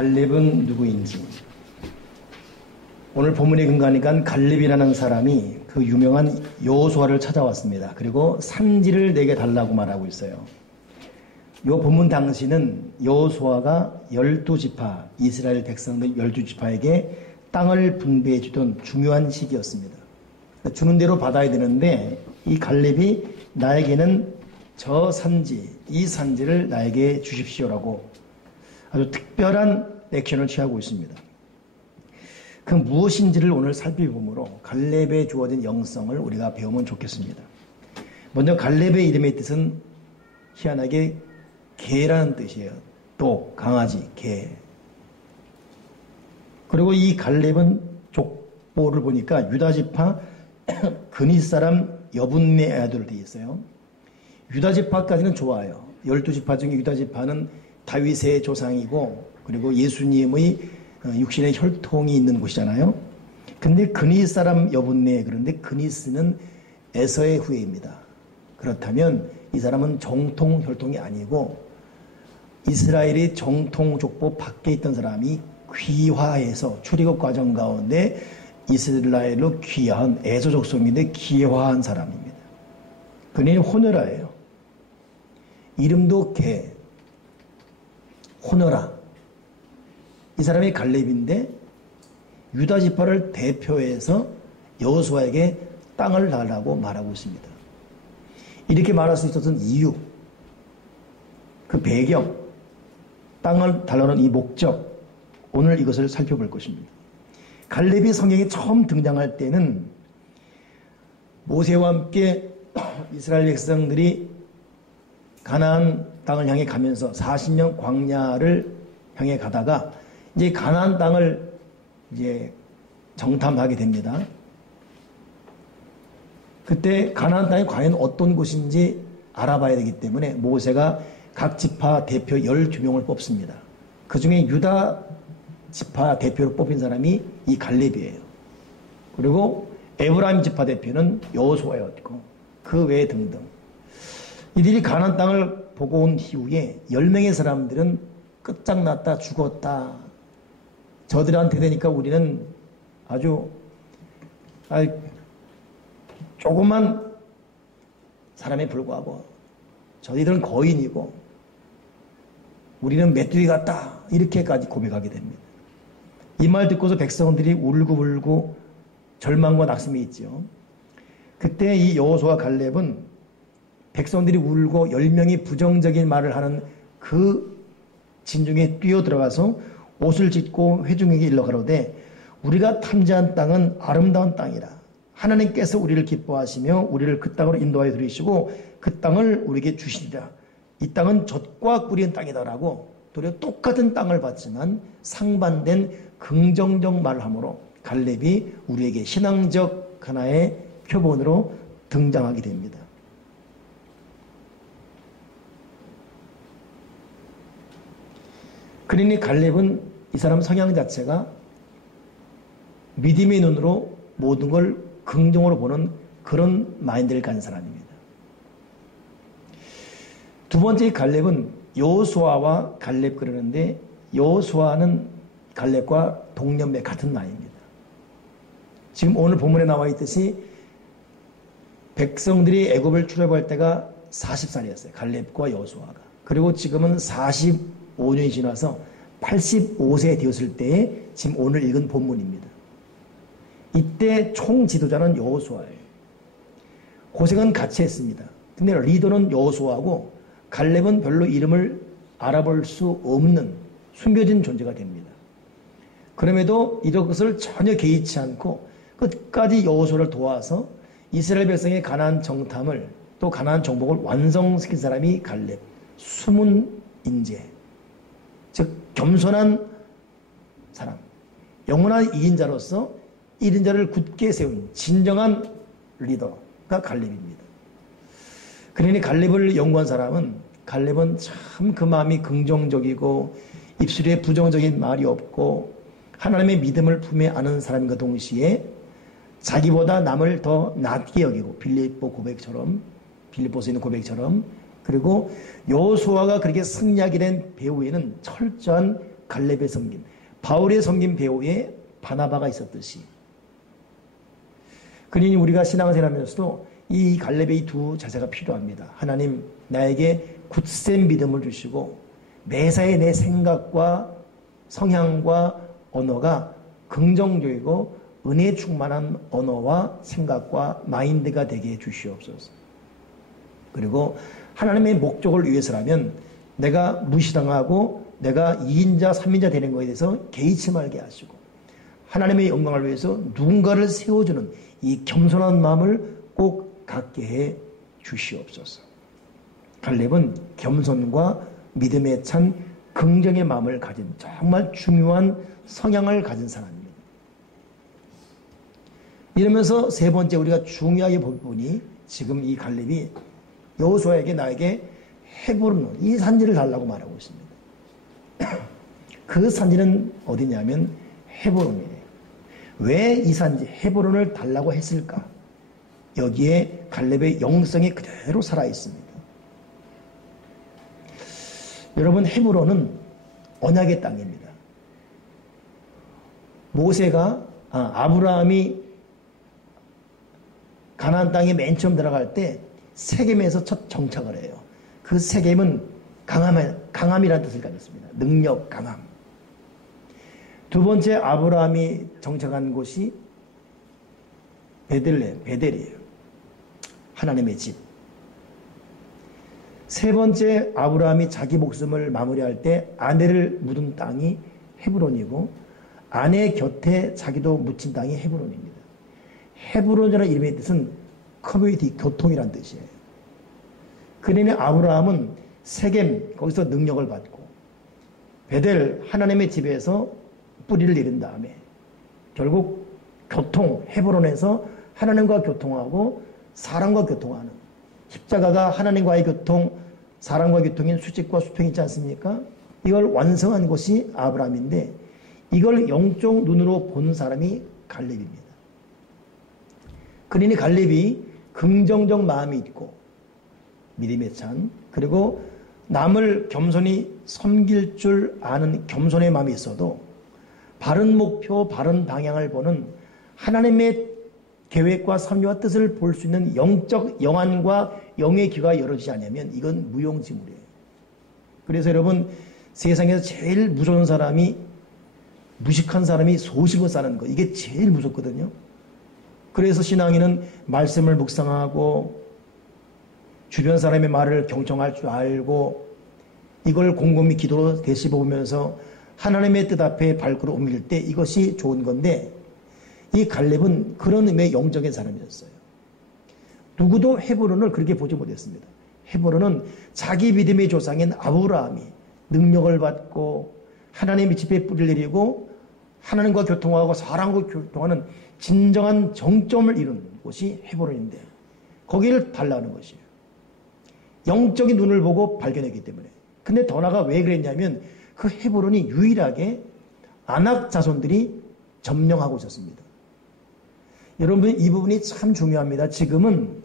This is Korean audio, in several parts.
갈렙은 누구인지. 오늘 본문에 근거하니까 갈렙이라는 사람이 그 유명한 여호수아를 찾아왔습니다. 그리고 산지를 내게 달라고 말하고 있어요. 이 본문 당시는 여호수아가 12지파, 이스라엘 백성들 12지파에게 땅을 분배해 주던 중요한 시기였습니다. 주는 대로 받아야 되는데 이 갈렙이 나에게는 저 산지, 이 산지를 나에게 주십시오라고 아주 특별한 액션을 취하고 있습니다. 그 무엇인지를 오늘 살펴보므로 갈렙에 주어진 영성을 우리가 배우면 좋겠습니다. 먼저 갈렙의 이름의 뜻은 희한하게 개라는 뜻이에요. 독, 강아지, 개. 그리고 이 갈렙은 족보를 보니까 유다지파 근윗 사람 여분네 아들로 되어 있어요. 유다지파까지는 좋아요. 12지파 중에 유다지파는 다윗의 조상이고 그리고 예수님의 육신의 혈통이 있는 곳이잖아요. 근데 근윗 사람 여분네, 그런데 근윗은 에서의 후예입니다. 그렇다면 이 사람은 정통 혈통이 아니고 이스라엘의 정통 족보 밖에 있던 사람이 귀화해서 출애굽 과정 가운데 이스라엘로 귀화한 에서 족속인데 귀화한 사람입니다. 그는 호너라예요. 이름도 개, 호너라. 이 사람이 갈렙인데 유다지파를 대표해서 여호수아에게 땅을 달라고 말하고 있습니다. 이렇게 말할 수 있었던 이유, 그 배경, 땅을 달라는 이 목적, 오늘 이것을 살펴볼 것입니다. 갈렙이 성경에 처음 등장할 때는 모세와 함께 이스라엘 백성들이 가나안 땅을 향해 가면서 40년 광야를 향해 가다가 이제 가나안 땅을 이제 정탐하게 됩니다. 그때 가나안 땅이 과연 어떤 곳인지 알아봐야 되기 때문에 모세가 각 지파 대표 12명을 뽑습니다. 그 중에 유다 지파 대표로 뽑힌 사람이 이 갈렙이에요. 그리고 에브라임 지파 대표는 여호수아였고 그 외에 등등. 이들이 가나안 땅을 보고 온 이후에 10명의 사람들은 끝장났다, 죽었다. 저들한테 되니까 우리는 아주 조그만 사람에 불과하고 저희들은 거인이고 우리는 메뚜기 같다. 이렇게까지 고백하게 됩니다. 이 말 듣고서 백성들이 울고불고 절망과 낙심이 있죠. 그때 이 여호수아 갈렙은 백성들이 울고 10명이 부정적인 말을 하는 그 진중에 뛰어들어가서 옷을 찢고 회중에게 일러 가로되 우리가 탐지한 땅은 아름다운 땅이라. 하나님께서 우리를 기뻐하시며 우리를 그 땅으로 인도하여 들이시고 그 땅을 우리에게 주시리라. 이 땅은 젖과 꿀인 땅이다라고 도리어 똑같은 땅을 받지만 상반된 긍정적 말을 하므로 갈렙이 우리에게 신앙적 하나의 표본으로 등장하게 됩니다. 그러니 갈렙은 이 사람 성향 자체가 믿음의 눈으로 모든 걸 긍정으로 보는 그런 마인드를 가진 사람입니다. 두 번째 갈렙은 여호수아와 갈렙 그러는데 여호수아는 갈렙과 동년배 같은 나이입니다. 지금 오늘 본문에 나와 있듯이 백성들이 애굽을 출애굽할 때가 40살이었어요. 갈렙과 여호수아가. 그리고 지금은 45년이 지나서 85세 되었을 때에 지금 오늘 읽은 본문입니다. 이때 총 지도자는 여호수아예요. 고생은 같이 했습니다. 근데 리더는 여호수아고 갈렙은 별로 이름을 알아볼 수 없는 숨겨진 존재가 됩니다. 그럼에도 이것을 전혀 개의치 않고 끝까지 여호수아를 도와서 이스라엘 백성의 가나안 정탐을 또 가나안 정복을 완성시킨 사람이 갈렙, 숨은 인재, 즉 겸손한 사람, 영원한 2인자로서 1인자를 굳게 세운 진정한 리더가 갈렙입니다. 그러니 갈렙을 연구한 사람은 갈렙은 참 그 마음이 긍정적이고 입술에 부정적인 말이 없고 하나님의 믿음을 품에 안은 사람과 동시에 자기보다 남을 더 낮게 여기고 빌립보서 있는 고백처럼 그리고 여호수아가 그렇게 승리하게 된 배후에는 철저한 갈렙의 섬김, 바울의 섬김 배후에 바나바가 있었듯이, 그러니 우리가 신앙생활하면서도 이 갈렙의 이 두 자세가 필요합니다. 하나님 나에게 굳센 믿음을 주시고 매사에 내 생각과 성향과 언어가 긍정적이고 은혜 충만한 언어와 생각과 마인드가 되게 해주시옵소서. 그리고 하나님의 목적을 위해서라면 내가 무시당하고 내가 2인자 3인자 되는 것에 대해서 개의치 말게 하시고 하나님의 영광을 위해서 누군가를 세워주는 이 겸손한 마음을 꼭 갖게 해 주시옵소서. 갈렙은 겸손과 믿음에 찬 긍정의 마음을 가진 정말 중요한 성향을 가진 사람입니다. 이러면서 세 번째 우리가 중요하게 볼 부분이 지금 이 갈렙이 여호수아에게 나에게 헤브론 이 산지를 달라고 말하고 있습니다. 그 산지는 어디냐면 헤브론이에요. 왜 이 산지 헤브론을 달라고 했을까? 여기에 갈렙의 영성이 그대로 살아 있습니다. 여러분, 헤브론은 언약의 땅입니다. 아브라함이 가나안 땅에 맨 처음 들어갈 때 세겜에서 첫 정착을 해요. 그 세겜은 강함이라는 뜻을 가졌습니다. 능력, 강함. 두 번째 아브라함이 정착한 곳이 베델이에요. 하나님의 집. 세 번째 아브라함이 자기 목숨을 마무리할 때 아내를 묻은 땅이 헤브론이고 아내 곁에 자기도 묻힌 땅이 헤브론입니다. 헤브론이라는 이름의 뜻은 커뮤니티, 교통이라는 뜻이에요. 그러니 아브라함은 세겜, 거기서 능력을 받고 베델, 하나님의 집에서 뿌리를 내린 다음에 결국 교통, 헤브론에서 하나님과 교통하고 사람과 교통하는, 십자가가 하나님과의 교통, 사람과의 교통인 수직과 수평이 있지 않습니까? 이걸 완성한 것이 아브라함인데 이걸 영적 눈으로 본 사람이 갈렙입니다. 그러니 갈렙이 긍정적 마음이 있고 믿음에 찬, 그리고 남을 겸손히 섬길 줄 아는 겸손의 마음이 있어도 바른 목표, 바른 방향을 보는 하나님의 계획과 섭리와 뜻을 볼 수 있는 영적 영안과 영의 귀가 열어지지 않으면 이건 무용지물이에요. 그래서 여러분, 세상에서 제일 무서운 사람이, 무식한 사람이 소식을 싸는 거, 이게 제일 무섭거든요. 그래서 신앙인은 말씀을 묵상하고 주변 사람의 말을 경청할 줄 알고 이걸 곰곰이 기도로 되씹어보면서 하나님의 뜻 앞에 발걸음 옮길 때 이것이 좋은 건데, 이 갈렙은 그런 의미의 영적인 사람이었어요. 누구도 헤브론을 그렇게 보지 못했습니다. 헤브론은 자기 믿음의 조상인 아브라함이 능력을 받고 하나님의 집에 뿌리를 내리고 하나님과 교통하고 사람과 교통하는 진정한 정점을 이룬 곳이 헤브론인데 거기를 달라는 것이에요. 영적인 눈을 보고 발견했기 때문에. 근데 더 나아가 왜 그랬냐면 그 헤브론이 유일하게 아낙 자손들이 점령하고 있었습니다. 여러분, 이 부분이 참 중요합니다. 지금은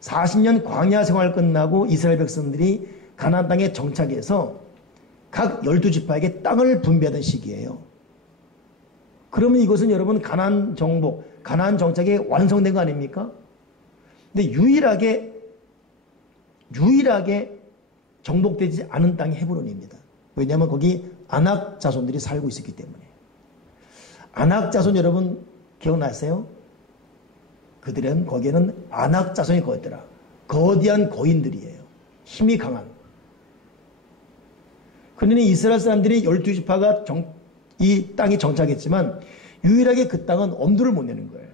40년 광야 생활 끝나고 이스라엘 백성들이 가나안 땅에 정착해서 각 12지파에게 땅을 분배하던 시기예요. 그러면 이것은 여러분 가나안 정복, 가나안 정착이 완성된 거 아닙니까? 근데 유일하게 정복되지 않은 땅이 헤브론입니다. 왜냐하면 거기 아낙 자손들이 살고 있었기 때문에. 아낙 자손 여러분 기억나세요? 그들은 거기에는 아낙 자손이 거였더라. 거대한 거인들이에요. 힘이 강한. 그러니 이스라엘 사람들이 12지파가 이 땅에 정착했지만 유일하게 그 땅은 엄두를 못 내는 거예요.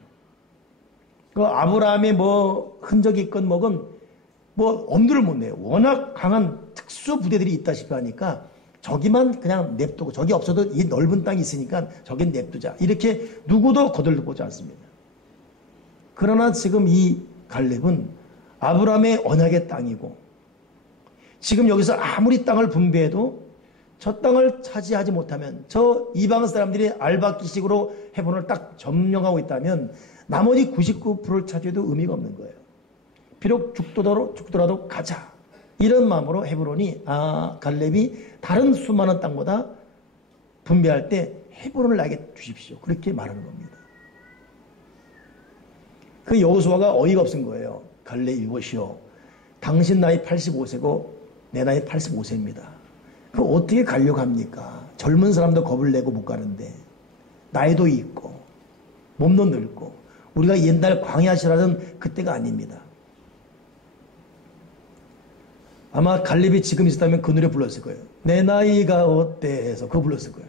그 아브라함의 흔적이 있건 엄두를 못 내요. 워낙 강한 특수 부대들이 있다시피 하니까 저기만 그냥 냅두고, 저기 없어도 이 넓은 땅이 있으니까 저긴 냅두자, 이렇게 누구도 거들보지 않습니다. 그러나 지금 이 갈렙은 아브라함의 언약의 땅이고 지금 여기서 아무리 땅을 분배해도 저 땅을 차지하지 못하면, 저 이방 사람들이 알박기식으로 헤브론을 딱 점령하고 있다면 나머지 99%를 차지해도 의미가 없는 거예요. 비록 죽더라도 가자, 이런 마음으로 헤브론이 갈렙이 다른 수많은 땅보다 분배할 때 헤브론을 나에게 주십시오. 그렇게 말하는 겁니다. 그 여호수아가 어이가 없은 거예요. 갈래 이것이요. 당신 나이 85세고 내 나이 85세입니다. 그 어떻게 가려고 합니까? 젊은 사람도 겁을 내고 못 가는데 나이도 있고 몸도 늙고 우리가 옛날 광야시라던 그때가 아닙니다. 아마 갈렙이 지금 있었다면 그 노래 불렀을 거예요. 내 나이가 어때 해서 그거 불렀을 거예요.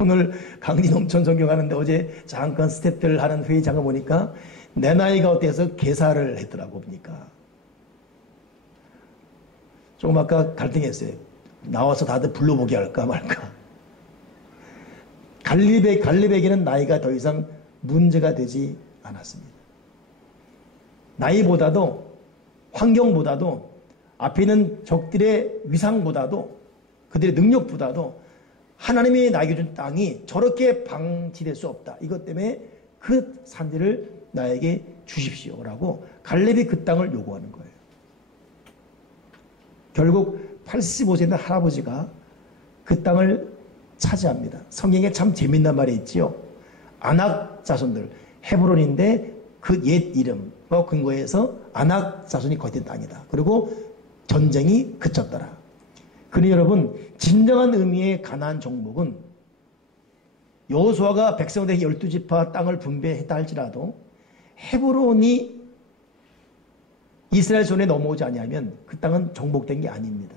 오늘 강진 농촌 전경하는데 어제 잠깐 스태프들 하는 회의장을 보니까 내 나이가 어때 해서 개사를 했더라고 보니까. 조금 아까 갈등했어요. 나와서 다들 불러보게 할까 말까. 갈렙에게는 나이가 더 이상 문제가 되지 않았습니다. 나이보다도 환경보다도 앞에 있는 적들의 위상보다도 그들의 능력보다도 하나님이 나에게 준 땅이 저렇게 방치될 수 없다. 이것 때문에 그 산지를 나에게 주십시오라고 갈렙이 그 땅을 요구하는 거예요. 결국 85세 된 할아버지가 그 땅을 차지합니다. 성경에 참 재밌는 말이 있지요. 아낙 자손들, 헤브론인데 그 옛 이름과 근거해서 아낙 자손이 거된 땅이다. 그리고 전쟁이 그쳤더라. 그러니 여러분, 진정한 의미의 가나안 정복은 여호수아가 백성들에게 12지파 땅을 분배했다 할지라도 헤브론이 이스라엘 손에 넘어오지 아니하면 그 땅은 정복된 게 아닙니다.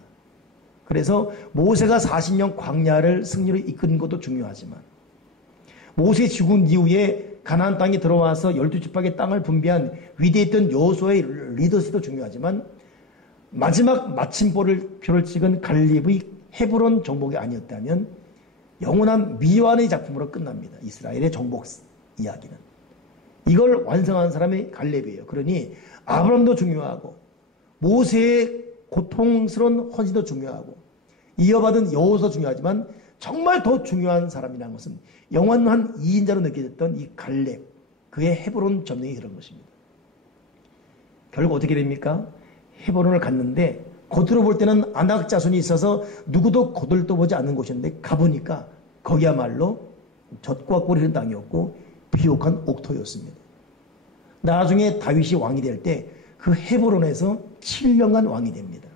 그래서 모세가 40년 광야를 승리로 이끈 것도 중요하지만 모세 죽은 이후에 가나안 땅에 들어와서 12지파의 땅을 분배한 위대했던 여호수아의 리더십도 중요하지만 마지막 마침표를 찍은 갈렙의 헤브론 정복이 아니었다면 영원한 미완의 작품으로 끝납니다. 이스라엘의 정복 이야기는. 이걸 완성한 사람이 갈렙이에요. 그러니 아브라함도 중요하고 모세의 고통스러운 헌신도 중요하고 이어받은 여호수아도 중요하지만 정말 더 중요한 사람이라는 것은 영원한 2인자로 느껴졌던 이 갈렙, 그의 헤브론 점령이 그런 것입니다. 결국 어떻게 됩니까? 헤브론을 갔는데 겉으로 볼 때는 아낙 자손이 있어서 누구도 거들떠보지 않는 곳이었는데 가보니까 거기야말로 젖과 꿀이 흐르는 땅이었고 비옥한 옥토였습니다. 나중에 다윗이 왕이 될 때 그 헤브론에서 7년간 왕이 됩니다.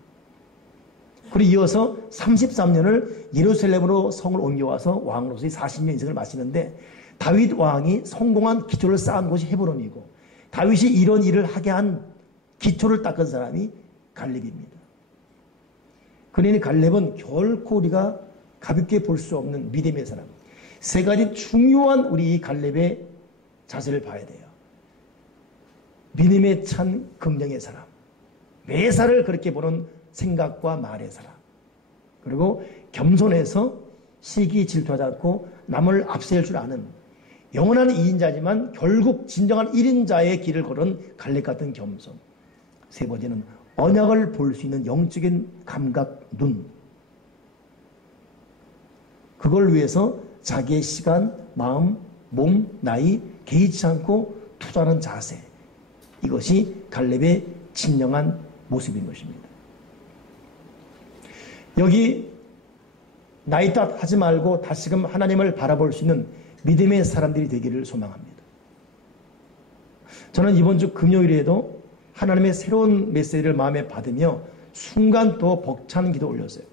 그리고 이어서 33년을 예루살렘으로 성을 옮겨와서 왕으로서의 40년 인생을 마치는데 다윗 왕이 성공한 기초를 쌓은 곳이 헤브론이고 다윗이 이런 일을 하게 한 기초를 닦은 사람이 갈렙입니다. 그러니 갈렙은 결코 우리가 가볍게 볼 수 없는 믿음의 사람. 세 가지 중요한 우리 이 갈렙의 자세를 봐야 돼요. 믿음에 찬 긍정의 사람. 매사를 그렇게 보는 생각과 말의 사람. 그리고 겸손해서 시기 질투하지 않고 남을 앞세울 줄 아는 영원한 2인자지만 결국 진정한 1인자의 길을 걸은 갈렙 같은 겸손. 세 번째는 언약을 볼 수 있는 영적인 감각, 눈. 그걸 위해서 자기의 시간, 마음, 몸, 나이 개의치 않고 투자하는 자세. 이것이 갈렙의 진정한 모습인 것입니다. 여기 나이 탓 하지 말고 다시금 하나님을 바라볼 수 있는 믿음의 사람들이 되기를 소망합니다. 저는 이번 주 금요일에도 하나님의 새로운 메시지를 마음에 받으며 순간 또 벅찬 기도 올렸어요.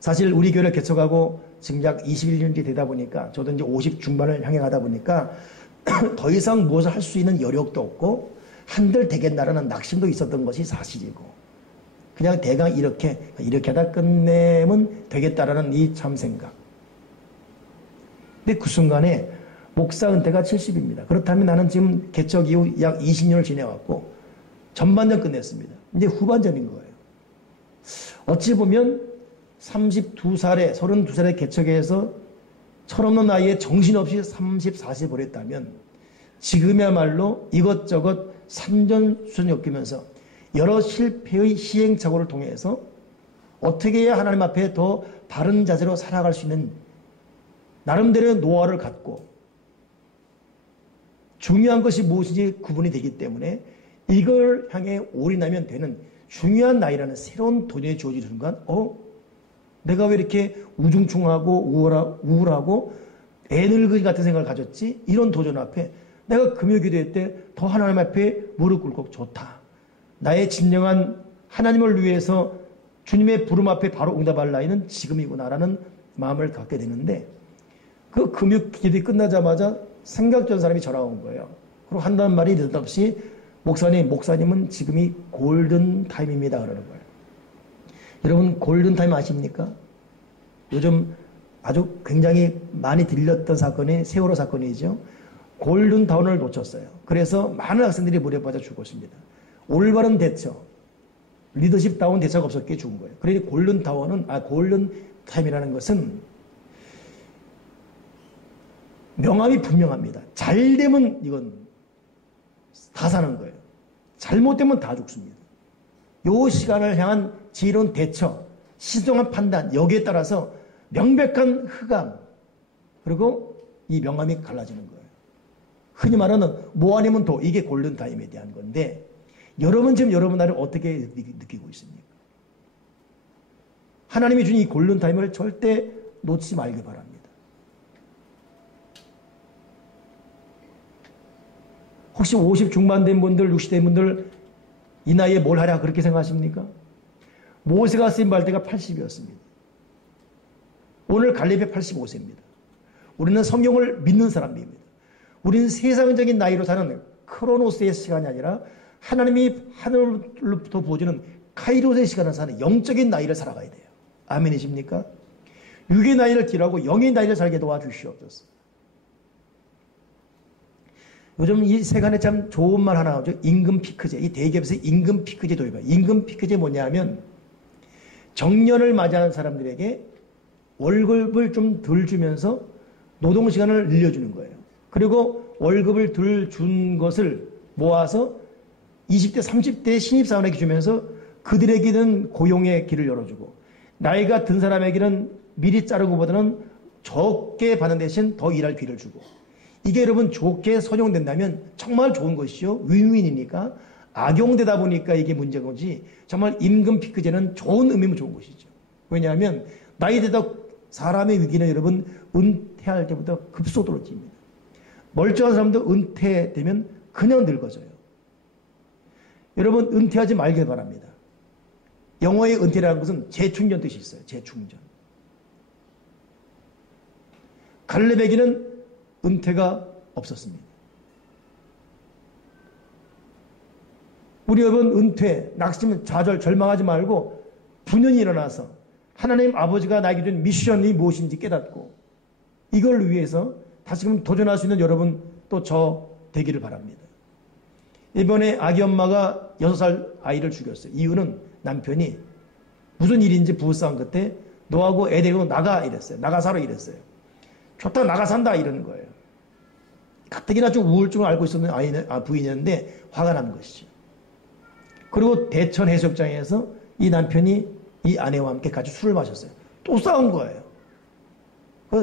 사실 우리 교회를 개척하고 지금 약 21년째 되다 보니까 저도 이제 50 중반을 향해 가다 보니까 더 이상 무엇을 할 수 있는 여력도 없고 한들 되겠나라는 낙심도 있었던 것이 사실이고 그냥 대강 이렇게 하다 끝내면 되겠다라는 이 참 생각. 근데 그 순간에 목사 은퇴가 70입니다. 그렇다면 나는 지금 개척 이후 약 20년을 지내왔고 전반전 끝냈습니다. 이제 후반전인 거예요. 어찌 보면 32살에 32살에 개척해서 철없는 나이에 정신없이 30, 40 보냈다면 지금이야말로 이것저것 산전수전 엮이면서 여러 실패의 시행착오를 통해서 어떻게 해야 하나님 앞에 더 바른 자세로 살아갈 수 있는 나름대로의 노하우를 갖고 중요한 것이 무엇인지 구분이 되기 때문에 이걸 향해 올인하면 되는 중요한 나이라는 새로운 도전이 주어지는 순간 내가 왜 이렇게 우중충하고 우울하고 애늙은이 같은 생각을 가졌지? 이런 도전 앞에 내가 금요기도회 때 더 하나님 앞에 무릎 꿇고 좋다. 나의 진정한 하나님을 위해서 주님의 부름 앞에 바로 응답할 나이는 지금이구나라는 마음을 갖게 되는데 그 금요기도회 끝나자마자 생각전 사람이 전화가 온 거예요. 그리고 한다는 말이 느닷없이 목사님은 지금이 골든 타임입니다. 그러는 거예요. 여러분 골든 타임 아십니까? 요즘 아주 굉장히 많이 들렸던 사건이 세월호 사건이죠. 골든 타운을 놓쳤어요. 그래서 많은 학생들이 물에 빠져 죽었습니다. 올바른 대처, 리더십다운 대처가 없었기에 죽은 거예요. 그러니 골든 타임이라는 것은 명암이 분명합니다. 잘 되면 이건 다 사는 거예요. 잘못되면 다 죽습니다. 요 시간을 향한 지혜로운 대처, 신중한 판단, 여기에 따라서 명백한 흑암, 그리고 이 명암이 갈라지는 거예요. 흔히 말하는 뭐 아니면 도, 이게 골든타임에 대한 건데 여러분 지금 여러분 나를 어떻게 느끼고 있습니까? 하나님이 준 이 골든타임을 절대 놓치지 말기 바랍니다. 혹시 50 중반 된 분들, 60 된 분들 이 나이에 뭘 하랴 그렇게 생각하십니까? 모세가 쓰임받을 때가 80이었습니다. 오늘 갈렙이 85세입니다. 우리는 성경을 믿는 사람입니다. 우리는 세상적인 나이로 사는 크로노스의 시간이 아니라 하나님이 하늘로부터 부어주는 카이로스의 시간을 사는 영적인 나이를 살아가야 돼요. 아멘이십니까? 육의 나이를 딜하고 영의 나이를 살게 도와주시옵소서. 요즘 이 세간에 참 좋은 말 하나 나오죠. 임금 피크제. 이 대기업에서 임금 피크제 도입해요. 임금 피크제 뭐냐면 정년을 맞이하는 사람들에게 월급을 좀 덜 주면서 노동시간을 늘려주는 거예요. 그리고 월급을 덜 준 것을 모아서 20대, 30대 신입사원에게 주면서 그들에게는 고용의 길을 열어주고 나이가 든 사람에게는 미리 자르고보다는 적게 받는 대신 더 일할 기회를 주고 이게 여러분 좋게 선용된다면 정말 좋은 것이죠. 윈윈이니까 악용되다 보니까 이게 문제인 거지 정말 임금 피크제는 좋은 의미면 좋은 것이죠. 왜냐하면 나이 들다 사람의 위기는 여러분 은퇴할 때부터 급속도로 찝니다. 멀쩡한 사람도 은퇴되면 그냥 늙어져요. 여러분 은퇴하지 말길 바랍니다. 영어의 은퇴라는 것은 재충전 뜻이 있어요. 재충전. 갈렙에게는 은퇴가 없었습니다. 우리 여러분 은퇴, 낙심, 좌절, 절망하지 말고 분연히 일어나서 하나님 아버지가 나에게 준 미션이 무엇인지 깨닫고 이걸 위해서 다시금 도전할 수 있는 여러분 또 저 되기를 바랍니다. 이번에 아기 엄마가 6살 아이를 죽였어요. 이유는 남편이 무슨 일인지 부부싸움 끝에 너하고 애 데리고 나가 이랬어요. 나가 살아 이랬어요. 좋다 나가 산다 이러는 거예요. 가뜩이나 좀 우울증을 앓고 있었는 부인이었는데 화가 난 것이죠. 그리고 대천 해수욕장에서 이 남편이 이 아내와 함께 같이 술을 마셨어요. 또 싸운 거예요.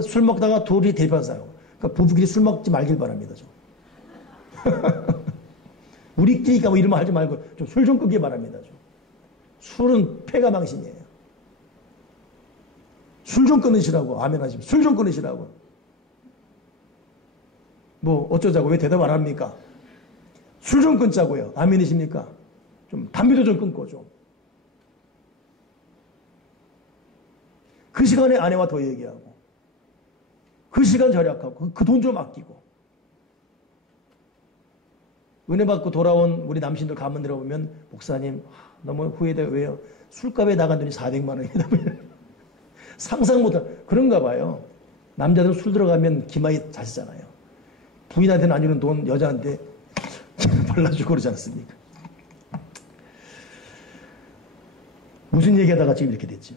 술 먹다가 둘이 대판 싸우고. 그러니까 부부끼리 술 먹지 말길 바랍니다. 좀. 우리끼리가 뭐 이런 말 하지 말고 좀 술 좀 끄기 바랍니다. 좀. 술은 폐가 망신이에요. 술 좀 끊으시라고. 아멘 하시면 술 좀 끊으시라고. 뭐 어쩌자고 왜 대답 안 합니까? 술 좀 끊자고요. 아멘이십니까? 좀 담배도 좀 끊고 좀. 그 시간에 아내와 더 얘기하고 그 시간 절약하고 그 돈 좀 아끼고 은혜 받고 돌아온 우리 남신들 가문 들어보면 목사님 너무 후회돼요. 왜요? 술값에 나간 돈이 400만 원이다. 상상 못한 그런가 봐요. 남자들은 술 들어가면 기마이 자시잖아요. 부인한테는 안 주는 돈 여자한테 발라주고 그러지 않습니까? 무슨 얘기하다가 지금 이렇게 됐죠?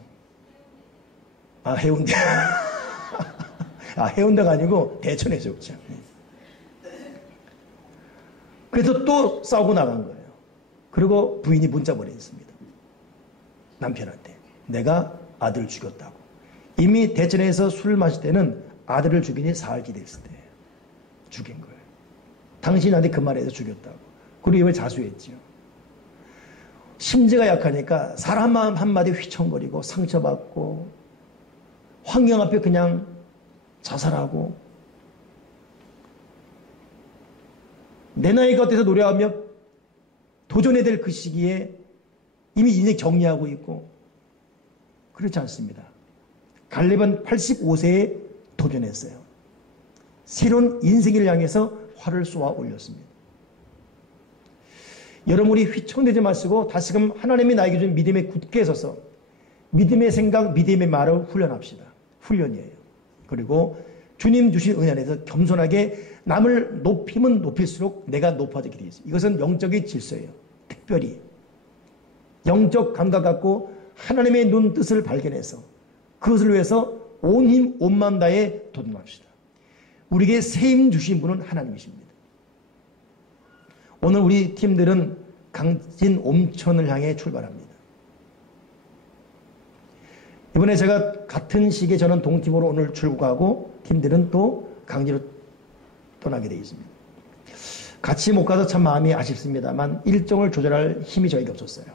아 해운대. 아 해운대가 아니고 대천해수욕장. 그래서 또 싸우고 나간 거예요. 그리고 부인이 문자 보냈습니다. 남편한테. 내가 아들 죽였다고. 이미 대천에서 술을 마실 때는 아들을 죽이니 사흘 기대했을 때 죽인 거예요. 당신이 나한테 그 말해서 죽였다고. 그리고 이걸 자수했죠. 심지가 약하니까 사람 한마디 휘청거리고 상처받고 환경 앞에 그냥 자살하고 내 나이가 어때서 노래하며 도전해야 될 그 시기에 이미 인생 정리하고 있고 그렇지 않습니다. 갈렙은 85세에 도전했어요. 새로운 인생을 향해서 활을 쏘아 올렸습니다. 여러분이 휘청대지 마시고 다시금 하나님이 나에게 준 믿음에 굳게 서서 믿음의 생각, 믿음의 말을 훈련합시다. 훈련이에요. 그리고 주님 주신 은혜 안에서 겸손하게 남을 높이면 높일수록 내가 높아지게 되어 있어요. 이것은 영적인 질서예요. 특별히 영적 감각 갖고 하나님의 눈 뜻을 발견해서 그것을 위해서 온 힘, 온 마음 다해 도전합시다. 우리에게 세임 주신 분은 하나님이십니다. 오늘 우리 팀들은 강진 옴천을 향해 출발합니다. 이번에 제가 같은 시기에 저는 동팀으로 오늘 출국하고 팀들은 또 강진으로 떠나게 되어 있습니다. 같이 못 가서 참 마음이 아쉽습니다만 일정을 조절할 힘이 저에게 없었어요.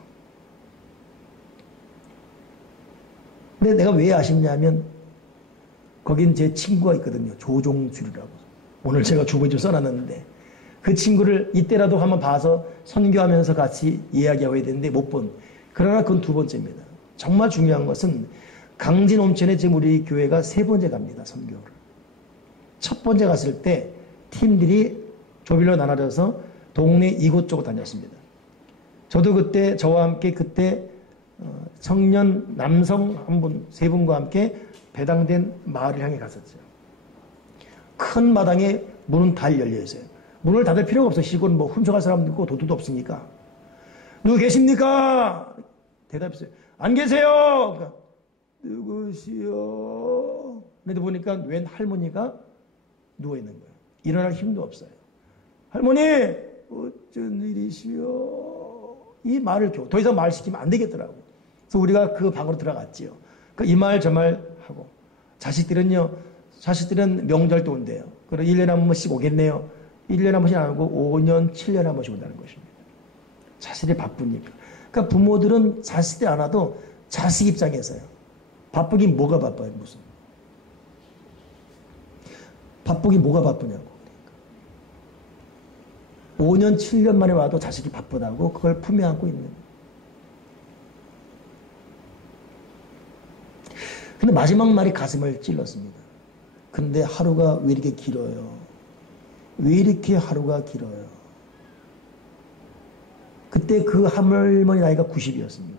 근데 내가 왜 아쉽냐면 거긴 제 친구가 있거든요. 조종주라고. 오늘 제가 주보에 좀 써놨는데 그 친구를 이때라도 한번 봐서 선교하면서 같이 이야기하고 해야 되는데 못 본. 그러나 그건 두 번째입니다. 정말 중요한 것은 강진 온천에 지금 우리 교회가 세 번째 갑니다. 선교를. 첫 번째 갔을 때 팀들이 조별로 나눠져서 동네 이곳저곳 다녔습니다. 저도 그때 저와 함께 그때 청년 남성 한 분, 세 분과 함께 배당된 마을을 향해 갔었죠. 큰 마당에 문은 다 열려 있어요. 문을 닫을 필요가 없어요. 시골은 뭐 훔쳐갈 사람도 있고 도둑도 없으니까. 누구 계십니까? 대답했어요. 안 계세요. 그러니까, 누구시여? 그런데 보니까 웬 할머니가 누워있는 거예요. 일어날 힘도 없어요. 할머니! 어쩐 일이시여? 이 말을 더 이상 말 시키면 안 되겠더라고. 그래서 우리가 그 방으로 들어갔지요. 이 말 저 말 하고. 자식들은 명절도 온대요. 그리고 1년에 한 번씩 오겠네요. 1년에 한 번씩 안 오고 5년, 7년에 한 번씩 온다는 것입니다. 자식이 바쁘니까. 그러니까 부모들은 자식이 안 와도 자식 입장에서요. 바쁘긴 뭐가 바빠요, 무슨. 바쁘긴 뭐가 바쁘냐고. 그러니까. 5년, 7년 만에 와도 자식이 바쁘다고 그걸 품에 안고 있는 거예요. 근데 마지막 말이 가슴을 찔렀습니다. 근데 하루가 왜 이렇게 길어요? 왜 이렇게 하루가 길어요? 그때 그 할머니 나이가 90이었습니다.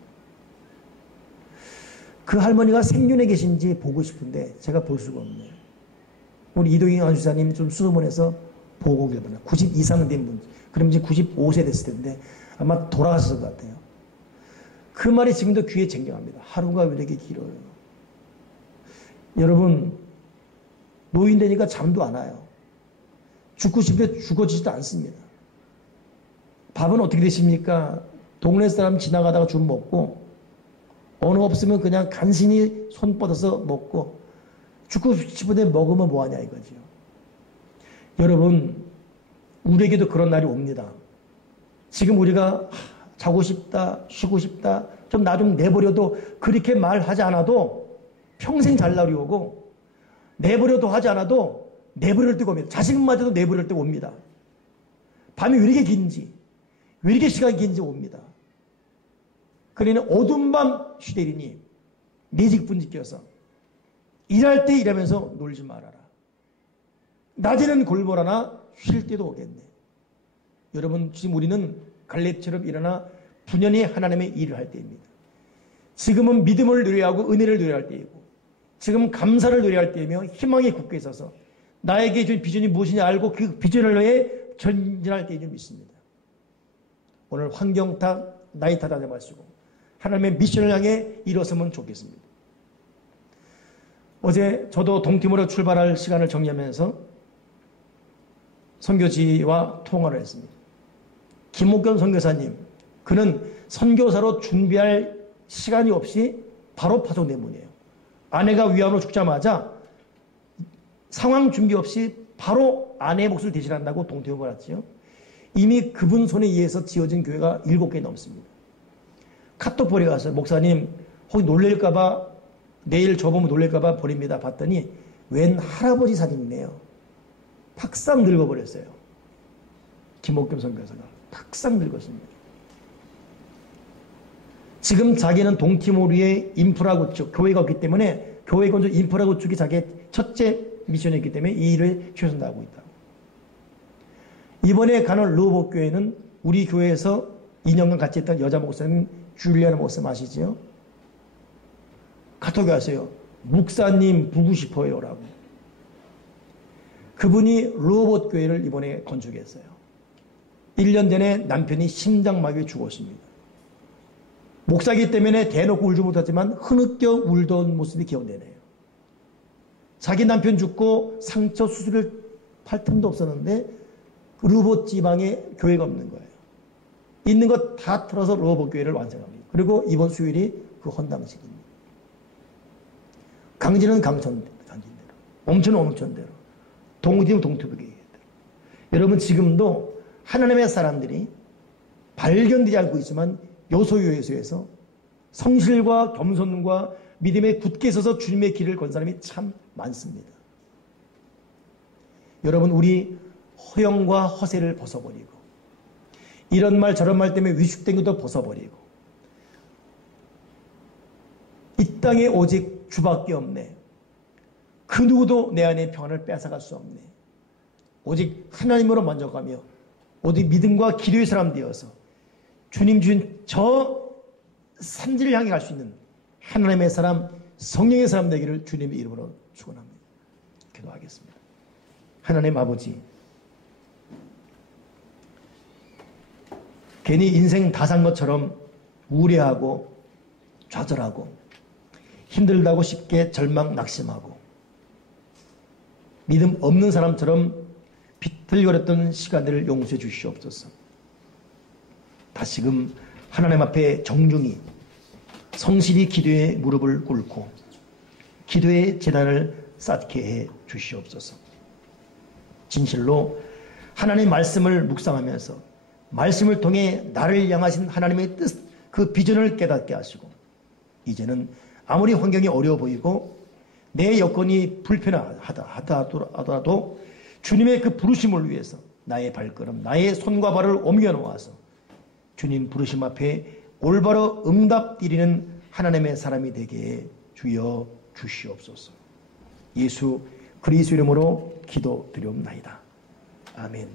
그 할머니가 생존해 계신지 보고 싶은데 제가 볼 수가 없네요. 우리 이동영 안수사님이 좀 수소문해서 보고 오길 바랍니다. 90 이상 된 분. 그럼 이제 95세 됐을 텐데 아마 돌아가셨을 것 같아요. 그 말이 지금도 귀에 쟁쟁합니다. 하루가 왜 이렇게 길어요? 여러분, 노인 되니까 잠도 안 와요. 죽고 싶은데 죽어지지도 않습니다. 밥은 어떻게 되십니까? 동네 사람 지나가다가 좀 먹고 언어 없으면 그냥 간신히 손 뻗어서 먹고 죽고 싶은데 먹으면 뭐하냐 이거죠. 여러분, 우리에게도 그런 날이 옵니다. 지금 우리가 자고 싶다, 쉬고 싶다, 좀 나 좀 내버려도 그렇게 말하지 않아도 평생 잘 날이 오고 내버려도 하지 않아도 내버릴 때가 옵니다. 자식마저도 내버릴 때가 옵니다. 밤이 왜 이렇게 긴지 왜 이렇게 시간이 긴지 옵니다. 그러니 어두운 밤 시대리니 네 직분 지켜서 일할 때 일하면서 놀지 말아라. 낮에는 골몰하나 쉴 때도 오겠네. 여러분, 지금 우리는 갈렙처럼 일어나 분연히 하나님의 일을 할 때입니다. 지금은 믿음을 누려하고 은혜를 누려야 할 때이고 지금 감사를 누려야 할 때이며 희망에 굳게 있어서 나에게 준 비전이 무엇이냐 알고 그 비전을 위해 전진할 때인 줄 믿습니다. 오늘 환경 탓, 나이 탓하지 마시고 하나님의 미션을 향해 일어서면 좋겠습니다. 어제 저도 동팀으로 출발할 시간을 정리하면서 선교지와 통화를 했습니다. 김옥견 선교사님, 그는 선교사로 준비할 시간이 없이 바로 파송 내문이에요. 아내가 위암으로 죽자마자 상황 준비 없이 바로 아내의 몫을 대신한다고 동태에 보냈지요. 이미 그분 손에 의해서 지어진 교회가 7개 넘습니다. 카톡 보내 갔어요. 목사님, 혹시 놀랄까봐 내일 저 보면 놀랄까봐 버립니다. 봤더니 웬 할아버지 사진이네요. 탁상 늙어버렸어요. 김옥겸 선교사가 탁상 늙었습니다. 지금 자기는 동티모르의 인프라 구축, 교회가 없기 때문에 교회 건축 인프라 구축이 자기의 첫째 미션이었기 때문에 이 일을 최선 다하고 있다. 이번에 가는 르호봇 교회는 우리 교회에서 2년간 같이 했던 여자 목사님 줄리아나 목사님 아시죠? 카톡이 왔어요. 목사님 보고 싶어요 라고. 그분이 르호봇 교회를 이번에 건축했어요. 1년 전에 남편이 심장마비에 죽었습니다. 목사기 때문에 대놓고 울지 못하지만 흐느껴 울던 모습이 기억되네요. 자기 남편 죽고 상처 수술을 할 틈도 없었는데 르호봇 지방에 교회가 없는 거예요. 있는 것 다 틀어서 르호봇 교회를 완성합니다. 그리고 이번 수요일이 그 헌당식입니다. 강진은 강진대로, 옴천은 옴천대로, 동티는 동티부교회대로. 여러분 지금도 하나님의 사람들이 발견되지 않고 있지만 요소요소에서 성실과 겸손과 믿음에 굳게 서서 주님의 길을 건 사람이 참 많습니다. 여러분 우리 허영과 허세를 벗어버리고 이런 말 저런 말 때문에 위축된 것도 벗어버리고 이 땅에 오직 주밖에 없네. 그 누구도 내 안에 평안을 뺏어갈 수 없네. 오직 하나님으로 만족하며 오직 믿음과 기도의 사람 되어서 주님 주신 저 산지를 향해 갈 수 있는 하나님의 사람, 성령의 사람 되기를 주님의 이름으로 축원합니다. 기도하겠습니다. 하나님 아버지, 괜히 인생 다 산 것처럼 우울해하고 좌절하고 힘들다고 쉽게 절망 낙심하고 믿음 없는 사람처럼 비틀거렸던 시간들을 용서해 주시옵소서. 다시금 하나님 앞에 정중히 성실히 기도의 무릎을 꿇고 기도의 재단을 쌓게 해 주시옵소서. 진실로 하나님의 말씀을 묵상하면서 말씀을 통해 나를 향하신 하나님의 뜻, 그 비전을 깨닫게 하시고 이제는 아무리 환경이 어려워 보이고 내 여건이 불편하다 하더라도 주님의 그 부르심을 위해서 나의 발걸음, 나의 손과 발을 옮겨 놓아서 주님 부르심 앞에 올바로 응답 드리는 하나님의 사람이 되게 주여 주시옵소서. 예수 그리스도 이름으로 기도드리옵나이다. 아멘.